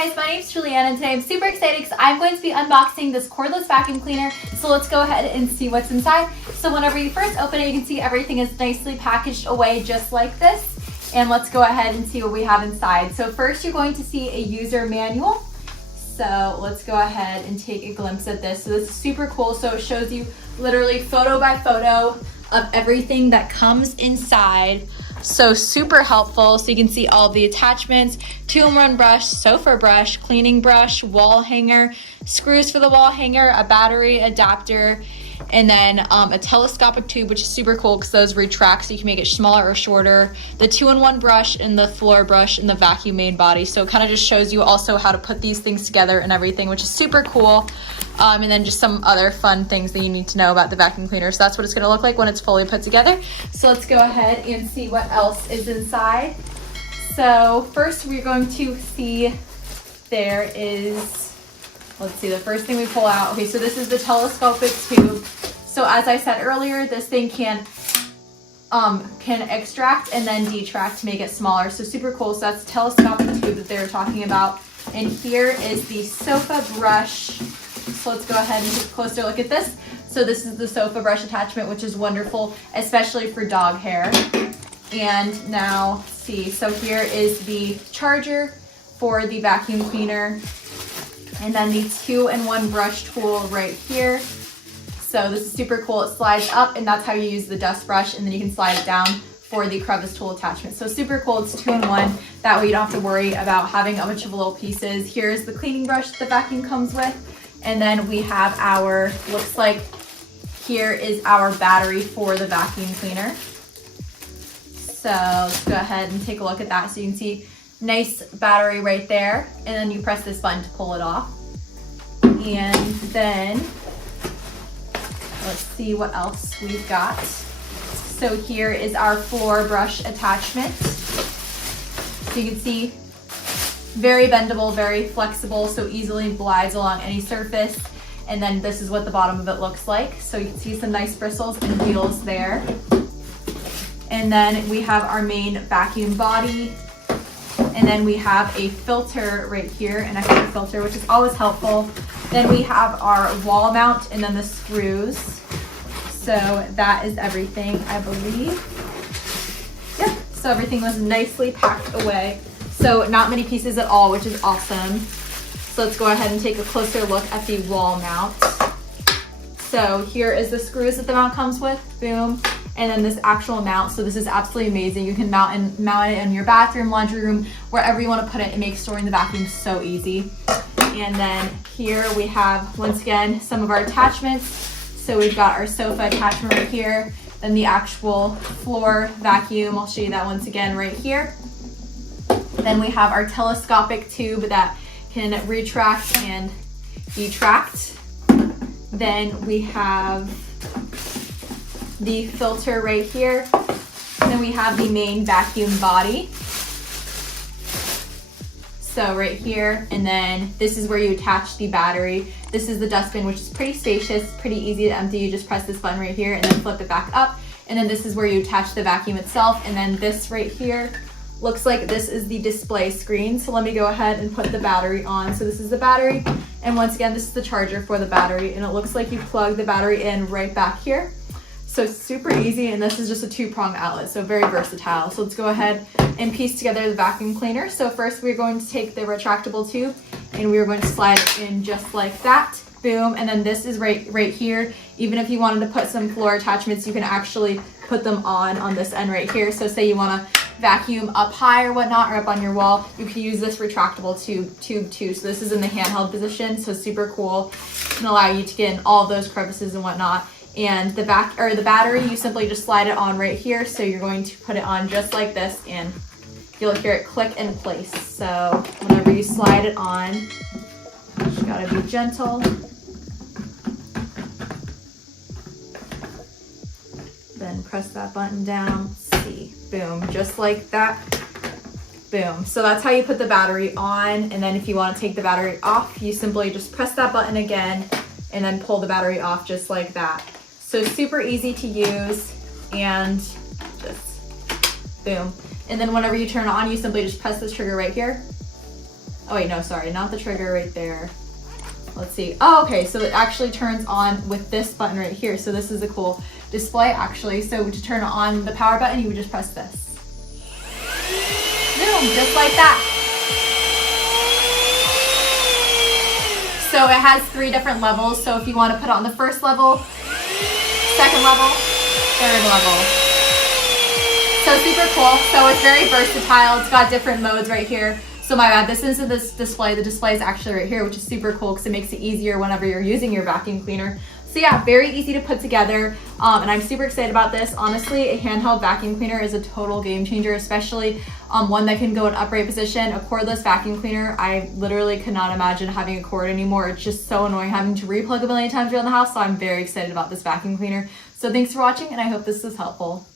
guys, my name is Juliana and today I'm super excited because I'm going to be unboxing this cordless vacuum cleaner. So let's go ahead and see what's inside. So whenever you first open it, you can see everything is nicely packaged away just like this. And let's go ahead and see what we have inside. So first you're going to see a user manual. So let's go ahead and take a glimpse at this. So this is super cool. So it shows you literally photo by photo of everything that comes inside. So super helpful. So you can see all of the attachments, 2-in-1 brush, sofa brush, cleaning brush, wall hanger, screws for the wall hanger, a battery adapter, and then a telescopic tube, which is super cool because those retract so you can make it smaller or shorter, the 2-in-1 brush and the floor brush and the vacuum main body. So it kind of just shows you also how to put these things together and everything, which is super cool. And then just some other fun things that you need to know about the vacuum cleaner. So that's what it's gonna look like when it's fully put together. So let's go ahead and see what else is inside. So first we're going to see there is, let's see, the first thing we pull out. Okay, so this is the telescopic tube. So as I said earlier, this thing can extract and then detract to make it smaller. So super cool. So that's the telescopic tube that they were talking about. And here is the sofa brush. So let's go ahead and take a closer look at this. So this is the sofa brush attachment, which is wonderful, especially for dog hair. And now, let's see, so here is the charger for the vacuum cleaner. And then the 2-in-1 brush tool right here. So this is super cool. It slides up and that's how you use the dust brush, and then you can slide it down for the crevice tool attachment. So super cool, it's 2-in-1. That way you don't have to worry about having a bunch of little pieces. Here's the cleaning brush that the vacuum comes with. And then we have our, looks like here is our battery for the vacuum cleaner. So let's go ahead and take a look at that. So you can see nice battery right there. And then you press this button to pull it off. And then let's see what else we've got. So here is our floor brush attachment. So you can see very bendable, very flexible, so easily glides along any surface. And then this is what the bottom of it looks like. So you can see some nice bristles and wheels there. And then we have our main vacuum body. And then we have a filter right here, an extra filter, which is always helpful. Then we have our wall mount and then the screws. So that is everything, I believe. Yep, so everything was nicely packed away. So not many pieces at all, which is awesome. So let's go ahead and take a closer look at the wall mount. So here is the screws that the mount comes with, boom. And then this actual mount, so this is absolutely amazing. You can mount it in your bathroom, laundry room, wherever you want to put it. It makes storing the vacuum so easy. And then here we have, once again, some of our attachments. So we've got our sofa attachment right here, then the actual floor vacuum. I'll show you that once again right here. Then we have our telescopic tube that can retract and detract. Then we have the filter right here. Then we have the main vacuum body. So right here, and then this is where you attach the battery. This is the dustbin, which is pretty spacious, pretty easy to empty. You just press this button right here and then flip it back up. And then this is where you attach the vacuum itself. And then this right here looks like this is the display screen. So let me go ahead and put the battery on. So this is the battery. And once again, this is the charger for the battery. And it looks like you plug the battery in right back here. So super easy. And this is just a 2-prong outlet. So very versatile. So let's go ahead and piece together the vacuum cleaner. So first we're going to take the retractable tube and we're going to slide it in just like that. Boom. And then this is right here. Even if you wanted to put some floor attachments, you can actually put them on this end right here. So say you want to vacuum up high or whatnot, or up on your wall, you can use this retractable tube too. So this is in the handheld position, so super cool. It can allow you to get in all those crevices and whatnot. And the battery, you simply just slide it on right here. So you're going to put it on just like this, and you'll hear it click in place. So whenever you slide it on, you gotta be gentle. Then press that button down, see, boom, just like that, boom. So that's how you put the battery on. And then if you want to take the battery off, you simply just press that button again and then pull the battery off just like that. So super easy to use and just boom. And then whenever you turn it on, you simply just press this trigger right here Oh wait, no, sorry, not the trigger right there. Let's see. Oh, okay, so it actually turns on with this button right here. So this is a cool display actually. So to turn on the power button, you would just press this. Boom, just like that. So it has 3 different levels. So if you want to put it on the first level, second level, third level. So super cool. So it's very versatile. It's got different modes right here. So my bad, this isn't this display. The display is actually right here, which is super cool because it makes it easier whenever you're using your vacuum cleaner. So yeah, very easy to put together, and I'm super excited about this. Honestly, a handheld vacuum cleaner is a total game changer, especially one that can go in upright position. A cordless vacuum cleaner, I literally could not imagine having a cord anymore. It's just so annoying having to replug a million times around the house, so I'm very excited about this vacuum cleaner. So thanks for watching, and I hope this was helpful.